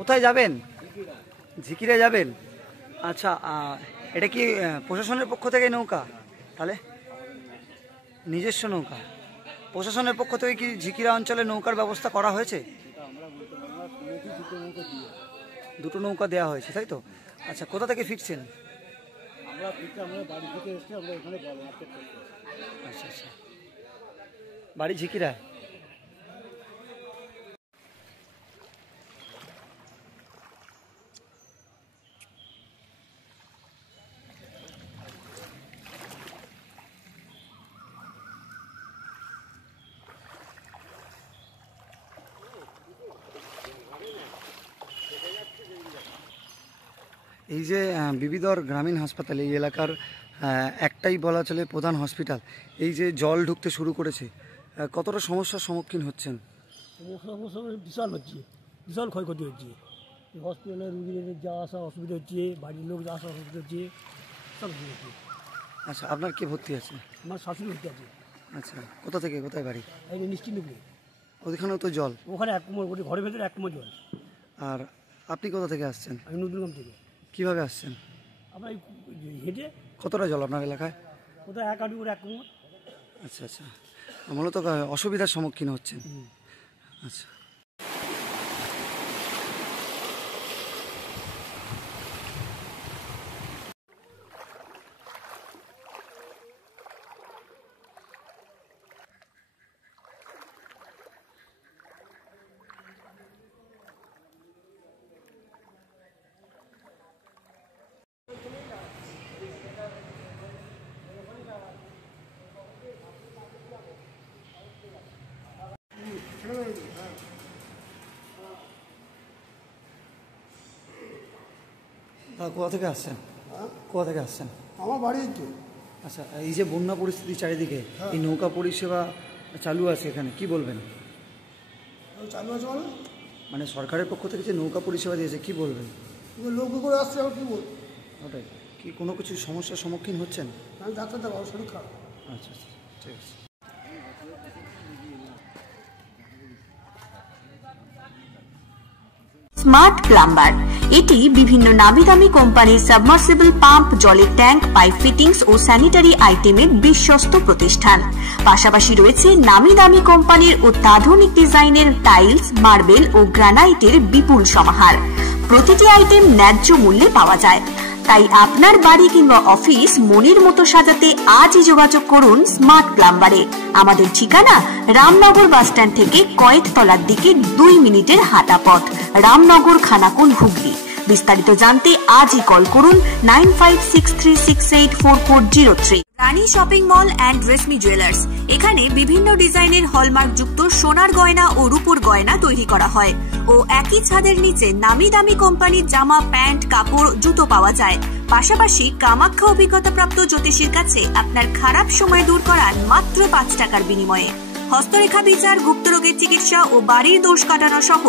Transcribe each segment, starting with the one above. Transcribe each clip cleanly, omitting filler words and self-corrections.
কোথায় যাবেন? ঝিকিরে যাবেন। আচ্ছা, এটা কি প্রশাসনের পক্ষ থেকে নৌকা? তাহলে নিজস্ব নৌকা। প্রশাসনের পক্ষ থেকে কি ঝিকিরা অঞ্চলে নৌকার ব্যবস্থা করা হয়েছে? দুটো নৌকা দেওয়া হয়েছে, তাই তো? আচ্ছা, কোথা থেকে ফিরছেন? আচ্ছা আচ্ছা, বাড়ি ঝিকিরা। এই যে বিবিধর গ্রামীণ হাসপাতাল, এই এলাকার একটাই বলা চলে প্রধান হসপিটাল, এই যে জল ঢুকতে শুরু করেছে, কতটা সমস্যার সম্মুখীন হচ্ছেন? বিশাল হচ্ছে, বিশাল ক্ষয়ক্ষতি হচ্ছে। হসপিটালে রুগীদের যাওয়া আসা অসুবিধা হচ্ছে, বাড়ির লোক যাওয়া আসা অসুবিধা হচ্ছে, সব হচ্ছে। আচ্ছা, আপনার কে ভর্তি আছে? আমার শাশুড়ি ভর্তি আছে। আচ্ছা, কোথা থেকে কোথায় বাড়ি? এই নিশ্চিন্তপুরে। ওইখানেও তো জল? ওখানে এক কুমোর, ঘরের ভেতরে এক কুমোর জল। আর আপনি কোথা থেকে আসছেন? আমি নতুনগ্রাম থেকে। কিভাবে আসছেন? আমরা হেঁটে। কতটা জল আপনার এলাকায়? কোথায় এক আডু করে এক কুমোর। আচ্ছা আচ্ছা, মূলত অসুবিধার সম্মুখীন হচ্ছেন। আচ্ছা, কোথা থেকে আসছেন? কোথা থেকে আসছেন? আমার বাড়ি তো। আচ্ছা, এই যে বন্যা পরিস্থিতি চারিদিকে, এই নৌকা পরিষেবা চালু আছে এখানে, কি বলবেন? চালু আছে মানে সরকারের পক্ষ থেকে যে নৌকা পরিষেবা দিয়েছে, কি বলবেন? লোক করে আসছে, আমি কি বলবো? ওটাই, কি কোনো কিছু সমস্যার সম্মুখীন হচ্ছেন? আমি ডাক্তার দেবো, শরীর খারাপ। আচ্ছা আচ্ছা, ঠিক আছে। স্মার্ট প্লাম্বার, এটি বিভিন্ন নামি দামি কোম্পানির সাবমার্সিবল পাম্প, জলের ট্যাঙ্ক, পাইপ ফিটিংস ও স্যানিটারি আইটেমের বিশ্বস্ত প্রতিষ্ঠান। পাশাপাশি রয়েছে নামি দামি কোম্পানির অত্যাধুনিক ডিজাইনের টাইলস, মার্বেল ও গ্রানাইটের বিপুল সমাহার। প্রতিটি আইটেম ন্যায্য মূল্যে পাওয়া যায়। তাই আপনার বাড়ি কিংবা অফিস মনের মতো সাজাতে আজই যোগাযোগ করুন স্মার্ট প্লাম্বারে। আমাদের ঠিকানা রামনগর বাসস্ট্যান্ড থেকে কয়েকতলার দিকে 2 মিনিটের হাঁটা পথ, রামনগর, খানাকুল, হুগলি। বিস্তারিত জানতে আজই কল করুন 9563684403। Rani shopping mall and Reshmi jewellers, এখানে বিভিন্ন ডিজাইনের হলমার্ক যুক্ত সোনার গয়না ও রূপোর গয়না তৈরি করা হয় ও একই ছাদের নিচে নামি দামি কোম্পানির জামা, প্যান্ট, কাপড়, জুতো পাওয়া যায়। পাশাপাশি কামাখ্যা অভিজ্ঞতাপ্রাপ্ত জ্যোতিষীর কাছে আপনার খারাপ সময় দূর করান মাত্র 5 টাকার বিনিময়ে। হস্তরেখা বিচার, গুপ্তরোগের চিকিৎসা ও বাড়ির দোষ কাটানো সহ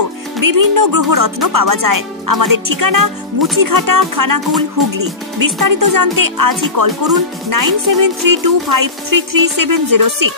বিভিন্ন গ্রহরত্ন পাওয়া যায়। আমাদের ঠিকানা মুচিঘাটা, খানাকুল, হুগলি। বিস্তারিত জানতে আজই কল করুন 9732533706।